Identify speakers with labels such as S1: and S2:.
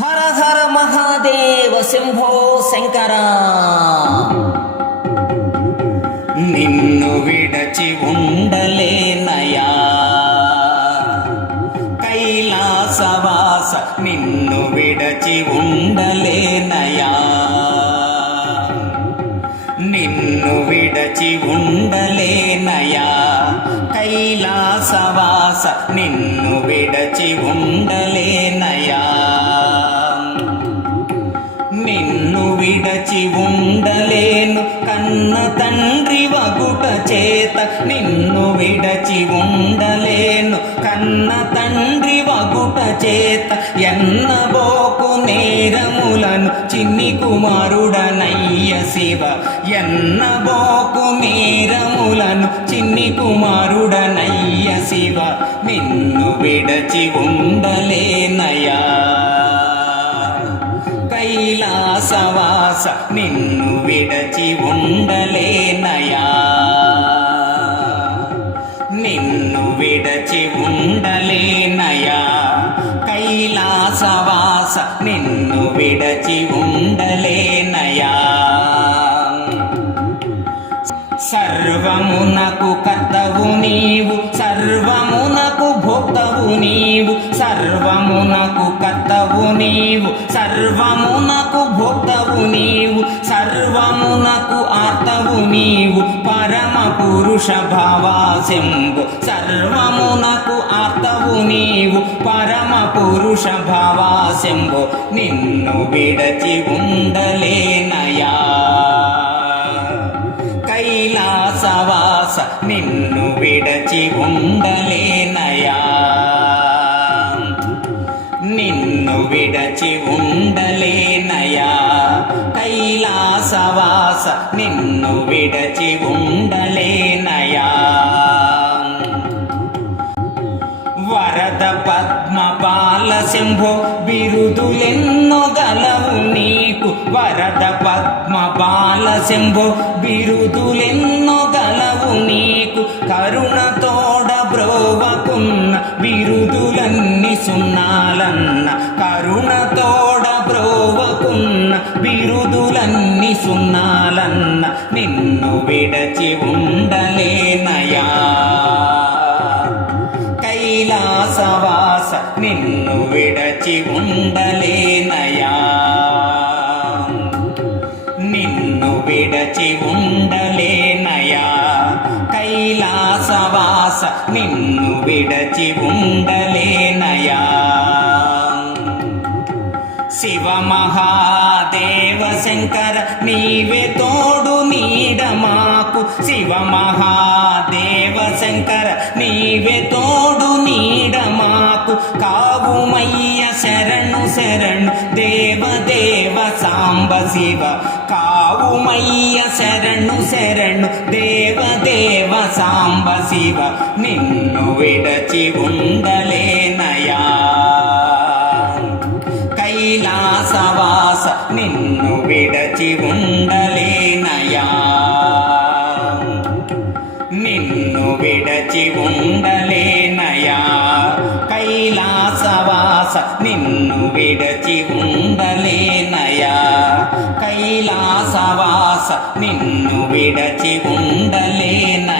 S1: హర హర మహాదేవ శంభో శంకర. నిన్ను విడచి ఉండలేనయా కైలాసవాస నిన్ను విడచి ఉండలేనయా నిన్ను విడచి ఉండలేనయా కైలాసవాస నిన్ను విడచి ఉండలేనయా విడచి ఉండలేను. కన్న తండ్రి వగుట చేత నిన్ను విడచి ఉండలేను. కన్న తండ్రి వగుట చేత ఎన్న బోకు నేరములను చిన్ని కుమారుడనయ్య శివ. ఎన్న బోకు నేరములను చిన్ని కుమారుడనయ్య శివ. నిన్ను విడచి ఉండలేనయా కైలా కైలాసవాస నిన్ను విడచి ఉండలేనయా. నిన్ను విడచి ఉండలేనయా. కైలాసవాస నిన్ను విడచి ఉండలేనయా. సర్వమునకు కర్తవు నీవు నీవు. సర్వమునకు భోక్తవు నీవు. సర్వమునకు ఆర్తవు నీవు. పరమ పురుష భావాశంభు సర్వమునకు ఆర్తవు నీవు. పరమ పురుష భావాశంభు నిన్ను విడచి ఉండలేనయా. కైలాసవాస నిన్ను విడచి ఉండలే విడిచి ఉండలేనయా కైలాసవాస నిన్ను విడచి ఉండలేనయా వరద పద్మ బాల శంభో బిరుదులెన్నో గలవు నీకు. వరద పద్మ బాల శంభో బిరుదులెన్నో గలవు నీకు. కరుణతోడ బ్రోవకున్న బిరుదులన్నీ సున్నాలన్న కరుణతోడ బ్రోవకున్న బిరుదులన్నీ సున్నాలన్న నిన్ను విడచి ఉండలేనయా. కైలాసవాస నిన్ను విడచి ఉండలేనయా. నిన్ను విడచి ఉండలేనయా. కైలాసవాస నిన్ను విడచి ఉండలేనయా. శివ మహాదేవ శంకర నీవే తోడు నీడ మాకు. శివ మహాదేవ శంకర నీవే తోడు నీడ మాకు. కావుమయ్య శరణు శరణు దేవ దేవ సాంబ శివ. కావుమయ్య శరణు శరణు దేవ దేవ సాంబ శివ. నిన్ను విడచి ఉండలేనయా. కైలాసవాస నిన్ను విడచి ఉండలేనయా నిన్ను విడచి ఉండలేనయా కైలాసవాస నిన్ను విడచి ఉండలేనయా కైలాసవాస నిన్ను విడచి ఉండలేనయా